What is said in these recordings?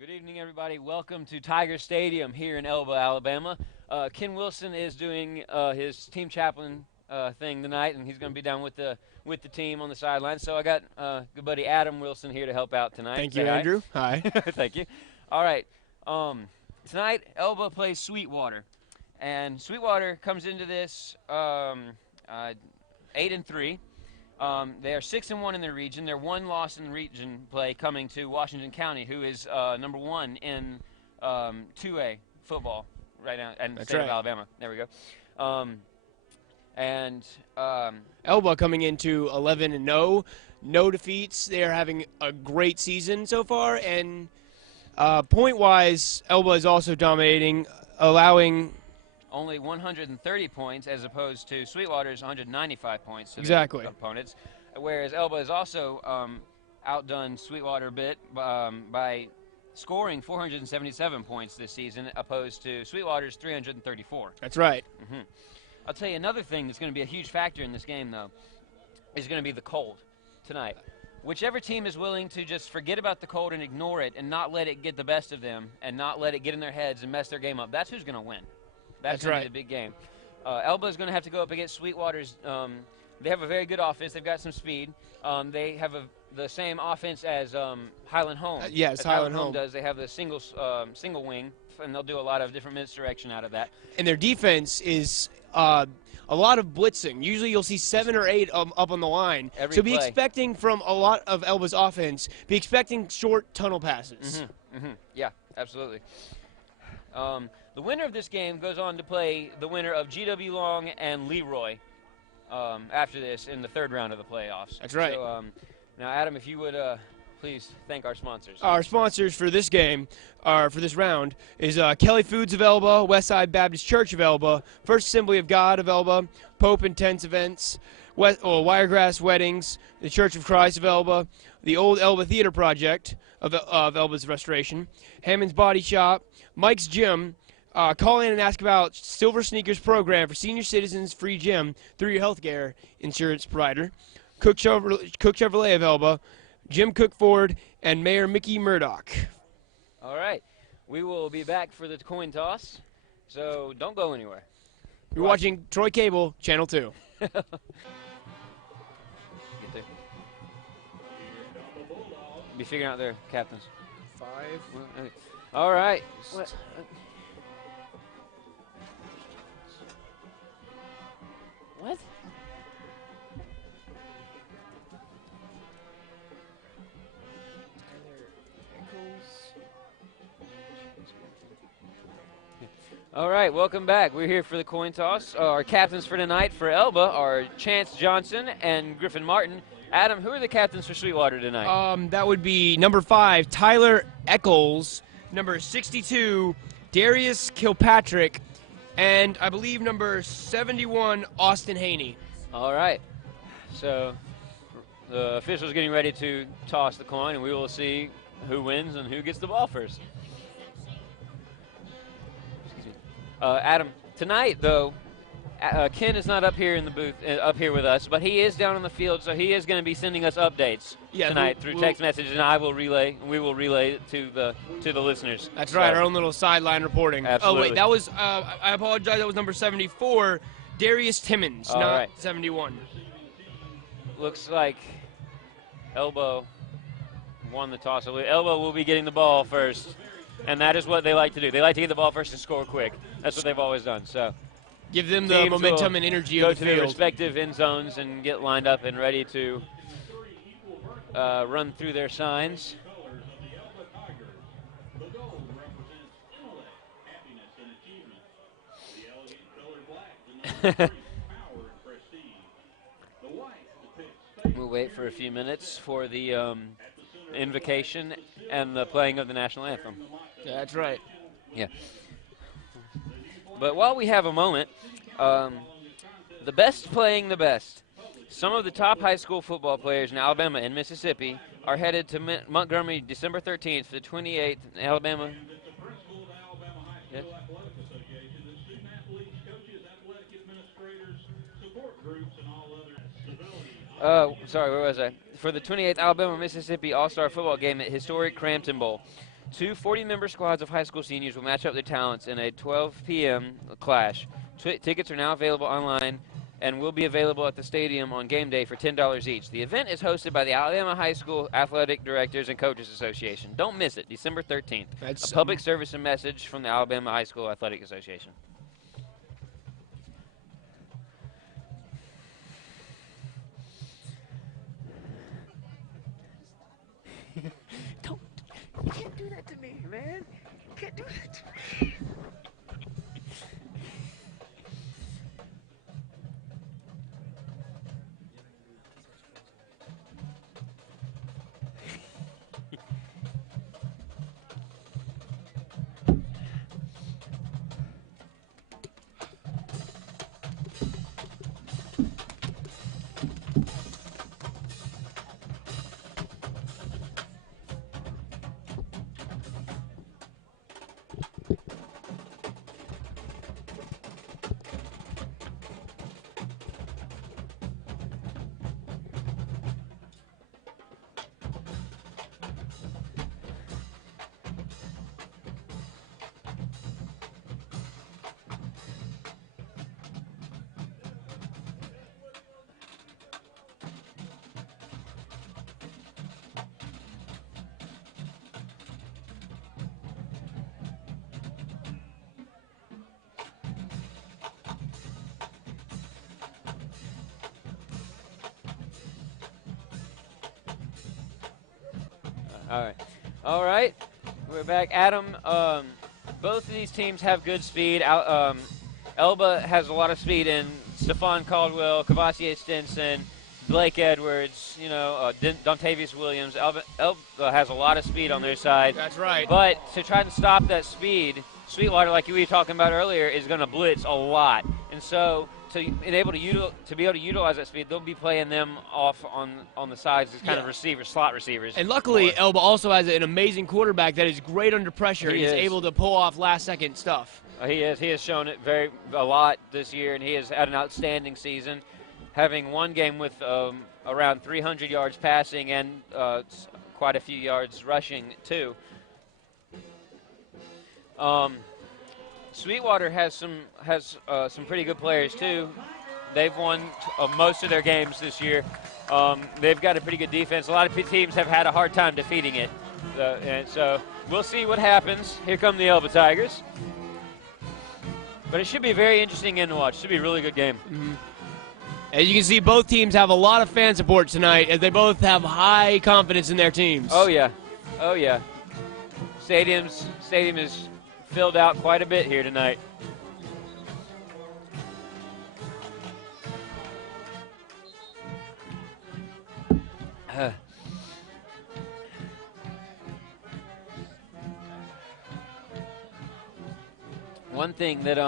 Good evening, everybody. Welcome to Tiger Stadium here in Elba, Alabama. Ken Wilson is doing his team chaplain thing tonight, and he's going to be down with the team on the sideline. So I got good buddy Adam Wilson here to help out tonight. Thank Say you, hi. Andrew. Hi. Thank you. All right. Tonight, Elba plays Sweetwater, and Sweetwater comes into this 8-3. They are 6-1 in their region. They're one loss in region play coming to Washington County, who is number 1 in 2A football right now in the state of Alabama. There we go. Elba coming into 11-0, no defeats. They are having a great season so far, and point-wise, Elba is also dominating, allowing only 130 points as opposed to Sweetwater's 195 points to exactly the opponents, whereas Elba has also outdone Sweetwater a bit by scoring 477 points this season opposed to Sweetwater's 334. That's right. Mm-hmm. I'll tell you another thing that's going to be a huge factor in this game, though, is going to be the cold tonight. Whichever team is willing to just forget about the cold and ignore it and not let it get the best of them and not let it get in their heads and mess their game up, that's who's going to win. That's going to be the big game. Elba is going to have to go up against Sweetwater's. They have a very good offense. They've got some speed. They have the same offense as Highland Home. Yes, Highland Home does. They have the single wing, and they'll do a lot of different misdirection out of that. And their defense is a lot of blitzing. Usually you'll see 7 or 8 up on the line. Every be expecting from a lot of Elba's offense, be expecting short tunnel passes. Mm-hmm. Mm-hmm. Yeah, absolutely. The winner of this game goes on to play the winner of G.W. Long and Leroy after this in the third round of the playoffs. That's right. So, now, Adam, if you would please thank our sponsors. Our sponsors for this game, for this round, is Kelly Foods of Elba, Westside Baptist Church of Elba, First Assembly of God of Elba, Pope and Tents Events, Wiregrass Weddings, the Church of Christ of Elba, the Old Elba Theater Project of Elba's Restoration, Hammond's Body Shop, Mike's Gym. Call in and ask about Silver Sneakers program for senior citizens free gym through your healthcare insurance provider. Cook Chevrolet of Elba, Jim Cook Ford, and Mayor Mickey Murdoch. All right. We will be back for the coin toss, so don't go anywhere. You're watching Troy Cable, Channel 2. Get there. Be figuring out their captains. 5. All right. What? All right, welcome back. We're here for the coin toss. Our captains for tonight for Elba are Chance Johnson and Griffin Martin. Adam, who are the captains for Sweetwater tonight? That would be number 5, Tyler Eccles, number 62, Darius Kilpatrick, and I believe number 71, Austin Haney. All right. So the official's getting ready to toss the coin, and we will see who wins and who gets the ball first. Adam, tonight, though, Ken is not up here in the booth, up here with us, but he is down on the field, so he is going to be sending us updates tonight through text message, and we will relay it to the listeners. That's right, our own little sideline reporting. Absolutely. Oh, wait, that was, I apologize, that was number 74, Darius Timmons, not 71. Looks like Elba won the toss. Elba will be getting the ball first, and that is what they like to do. They like to get the ball first and score quick. That's what they've always done. So give them the momentum and energy of the field. Go to their respective end zones and get lined up and ready to run through their signs. We'll wait for a few minutes for the invocation and the playing of the national anthem. That's right. Yeah. But while we have a moment, the best playing the best. Some of the top high school football players in Alabama and Mississippi are headed to Montgomery December 13th for the 28th Alabama. Yes? Sorry, where was I? For the 28th Alabama-Mississippi All-Star Football Game at historic Crampton Bowl. Two 40-member squads of high school seniors will match up their talents in a 12 p.m. clash. Tickets are now available online and will be available at the stadium on game day for $10 each. The event is hosted by the Alabama High School Athletic Directors and Coaches Association. Don't miss it, December 13th. That's a public service and message from the Alabama High School Athletic Association. Don't. You can't do that to me, man. You can't do that to me. All right. We're back. Adam, both of these teams have good speed. Elba has a lot of speed in Stephon Caldwell, Cavassier Stinson, Blake Edwards, Dontavius Williams. Elba has a lot of speed on their side. That's right. But to try and stop that speed, Sweetwater, like you were talking about earlier, is going to blitz a lot. And so to be able to utilize that speed, they'll be playing them off on the sides as kind of receivers, slot receivers. And luckily, Elba also has an amazing quarterback that is great under pressure. He's able to pull off last-second stuff. He has shown it a lot this year, and he has had an outstanding season, having one game with around 300 yards passing and quite a few yards rushing too. Sweetwater has some pretty good players too. They've won most of their games this year. They've got a pretty good defense. A lot of teams have had a hard time defeating it, and so we'll see what happens. Here come the Elba Tigers. But it should be a very interesting game to watch. It should be a really good game. Mm-hmm. As you can see, both teams have a lot of fan support tonight, as they both have high confidence in their teams. Oh yeah. Stadium is filled out quite a bit here tonight. One thing that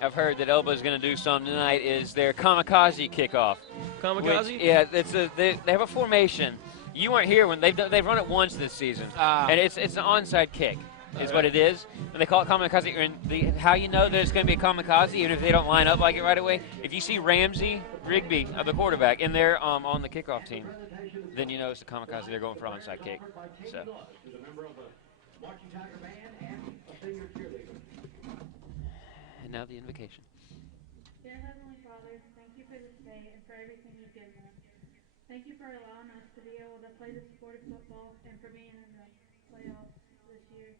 I've heard that Elba is going to do some tonight is their kamikaze kickoff. Kamikaze? They have a formation. You weren't here when they've run it once this season, and it's an onside kick. Is what it is, and they call it kamikaze. And how you know that it's going to be a kamikaze, even if they don't line up like it right away, if you see Ramsey Rigby, the quarterback, in there on the kickoff team, then you know it's a kamikaze. They're going for onside kick. So. And now the invocation. Dear Heavenly Father, thank you for this day and for everything you've given us. Thank you for allowing us to be able to play the sport of football and for being in the playoffs this year.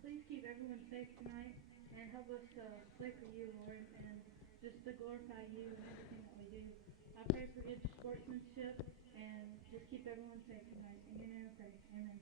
Please keep everyone safe tonight and help us to play for you, Lord, and just to glorify you in everything that we do. I pray for good sportsmanship and just keep everyone safe tonight. In your name I pray. Amen.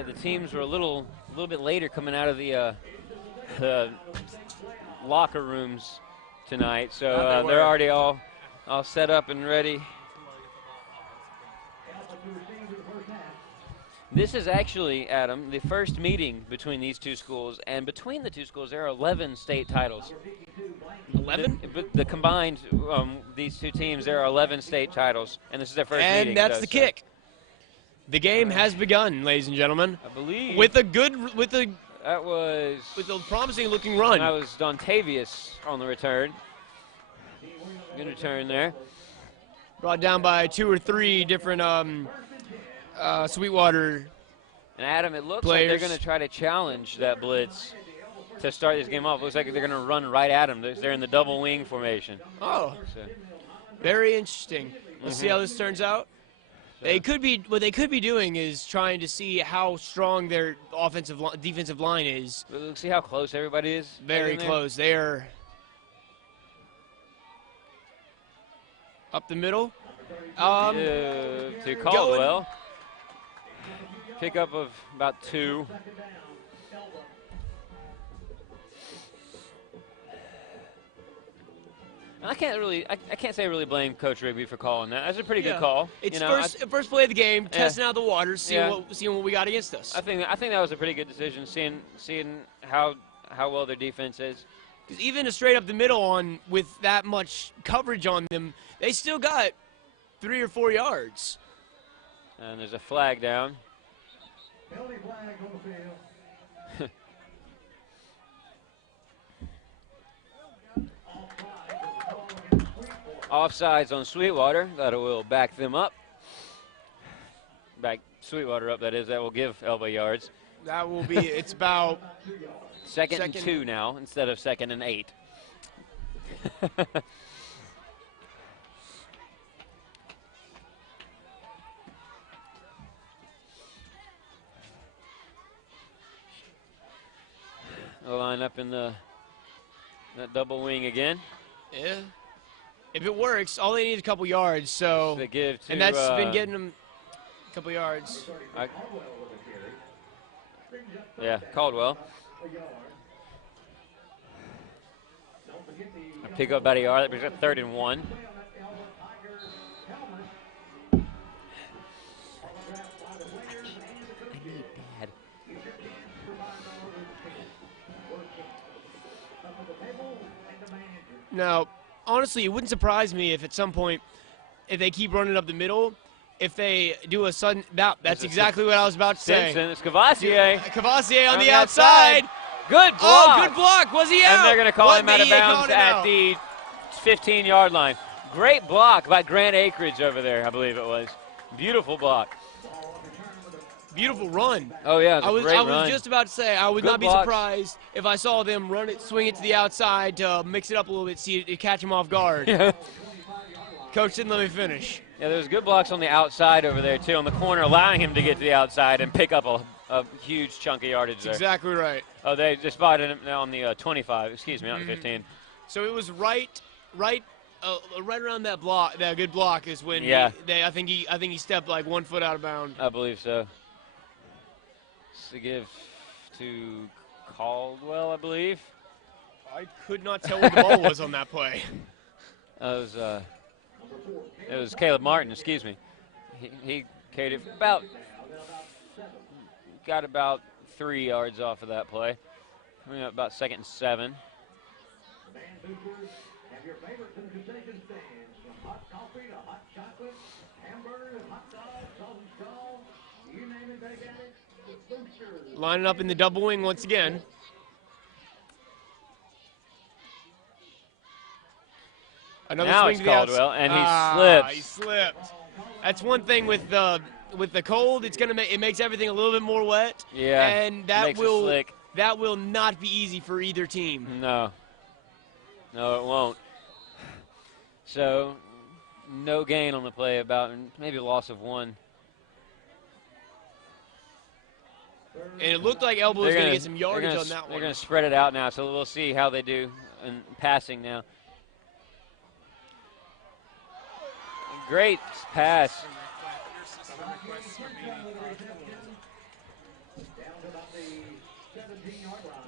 that the teams were a little bit later coming out of the locker rooms tonight, so they're already all set up and ready. This is actually, Adam, the first meeting between these two schools, and between the two schools there are 11 state titles. 11? The combined, these two teams, there are 11 state titles, and this is their first meeting. And that's the kick. The game has begun, ladies and gentlemen. I believe with a promising looking run. That was Dontavius on the return. Good return there. Brought down by 2 or 3 different Sweetwater. And Adam, it looks players. like they're going to try to challenge that blitz to start this game off. It looks like they're going to run right at them. They're in the double wing formation. Oh, so. Very interesting. Let's see how this turns out. What they could be doing is trying to see how strong their defensive line is. See how close everybody is. Very close. They are up the middle. To Caldwell. Pickup of about 2. I can't say I really blame Coach Rigby for calling that. That's a pretty good call. It's first play of the game, testing out the waters, seeing what we got against us. I think that was a pretty good decision, seeing how well their defense is. Because even a straight up the middle with that much coverage on them, they still got 3 or 4 yards. And there's a flag down. Penalty flag on the field. Offsides on Sweetwater. That will back them up. Back Sweetwater up, that is. That will give Elba yards. That will be, it's about second and 2 now instead of 2nd and 8. They'll line up in that double wing again. Yeah. If it works, all they need is a couple yards. So they give to, and that's been getting them a couple yards. Yeah, Caldwell. Pick up about a yard. That brings up 3rd and 1. Now, honestly, it wouldn't surprise me if at some point, if they keep running up the middle, if they do a sudden that's exactly what I was about to say. Simpson, it's Cavassier. Cavassier on the outside. Good block. Oh, good block. Was he out? And they're going to call him out of bounds at the 15-yard line. Great block by Grant Akridge over there, I believe it was. Beautiful block. Beautiful run. Oh, yeah, it was a great run. I was just about to say, I would not be surprised if I saw them swing it to the outside to mix it up a little bit, see it catch him off guard. Coach didn't let me finish. Yeah, there's good blocks on the outside over there, too, on the corner, allowing him to get to the outside and pick up a huge chunk of yardage there. Exactly right. Oh, they just spotted him on the 25, excuse me, not the 15. So it was right around that block, that good block is when I think he stepped like 1 foot out of bounds. I believe so. To give to Caldwell, I believe. I could not tell where the ball was on that play. It was Caleb Martin, excuse me. He carried it got about 3 yards off of that play. Coming up about 2nd and 7. Have your favorite concession stands, from hot coffee to hot chocolate, hamburgers, hot dogs, sausage dogs, you name it, they got it. Lining up in the double wing once again. Another now swing it's to the Caldwell, and he slips. He slipped. That's one thing with the cold. It makes everything a little bit more wet. Yeah, and that will not be easy for either team. No, it won't. So, no gain on the play, about maybe a loss of 1. And it looked like Elba was going to get some yardage on that one. They're going to spread it out now, so we'll see how they do in passing now. Great pass.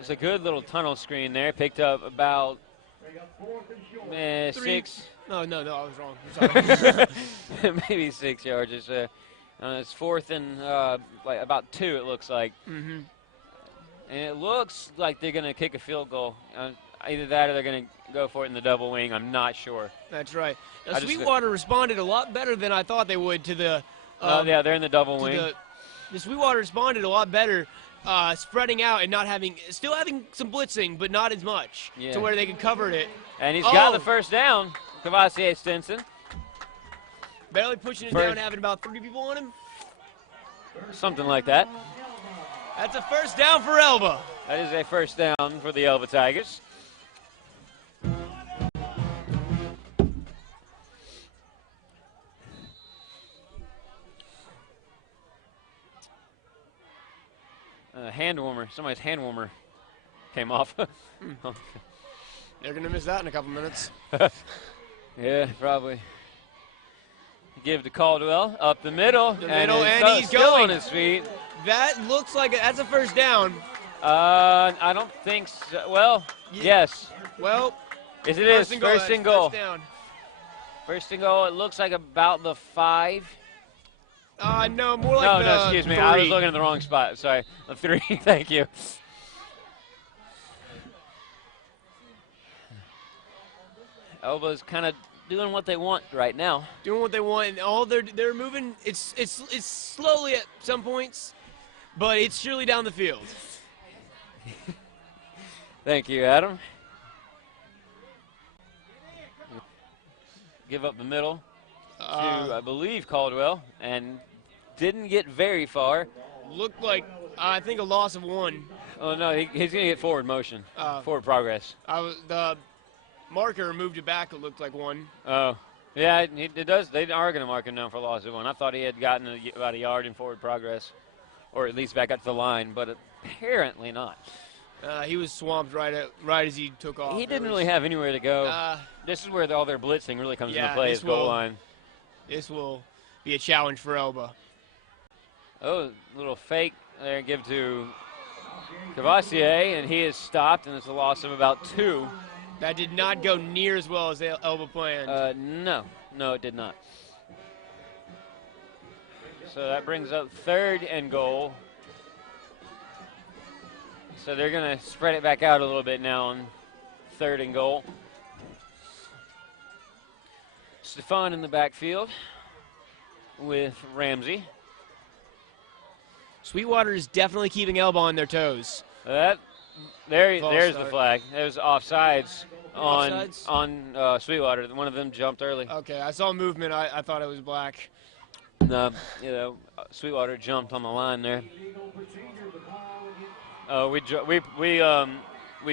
It's a good little tunnel screen there. Picked up about Bring up 4th and short. 6, No, I was wrong. I'm sorry. maybe 6 yards. It's 4th and like about 2. It looks like. Mm-hmm. And it looks like they're going to kick a field goal. Either that or they're going to go for it in the double wing. I'm not sure. That's right. Now, I just- Sweetwater responded a lot better than I thought they would to the. Yeah, they're in the double to wing. the Sweetwater responded a lot better, spreading out and still having some blitzing, but not as much Yeah. to where they could cover it. And he's got Oh. the first down. Cavassier Stinson. Barely pushing it First. down, having about 3 people on him. Something like that. That's a first down for Elba. That is a first down for the Elba Tigers. Hand warmer. Somebody's hand warmer came off. They're going to miss that in a couple minutes. Yeah, probably. Give to Caldwell up the middle. And he's still going. on his feet. That looks like that's a first down. I don't think so. Well, yes. Well, Yes, it is. First and goal. First down. First and goal. It looks like about the 5. No, more like No, excuse me. I was looking at the wrong spot. Sorry. The 3. Thank you. Elba's kind of doing what they want right now. Doing what they want, and all they're moving. It's slowly at some points, but it's surely down the field. Thank you, Adam. Give up the middle to, I believe, Caldwell, and didn't get very far. Looked like I think a loss of 1. Oh, no, he's going to get forward motion, forward progress. The marker moved it back. It looked like 1. Oh, yeah, it does. They are going to mark him down for loss of 1. I thought he had gotten about a yard in forward progress, or at least back up to the line, but apparently not. He was swamped right as he took off. He didn't really have anywhere to go. This is where all their blitzing really comes into play, is goal line. This will be a challenge for Elba. Oh, little fake there, give to Cavassier, and he is stopped, and it's a loss of about 2. That did not go near as well as Elba planned. No, it did not. So that brings up 3rd and goal. So they're going to spread it back out a little bit now on 3rd and goal. Stefan in the backfield with Ramsey. Sweetwater is definitely keeping Elba on their toes. There's the flag. There's offsides Offsides? on Sweetwater. One of them jumped early. Okay, I saw movement. I thought it was black. Sweetwater jumped on the line there.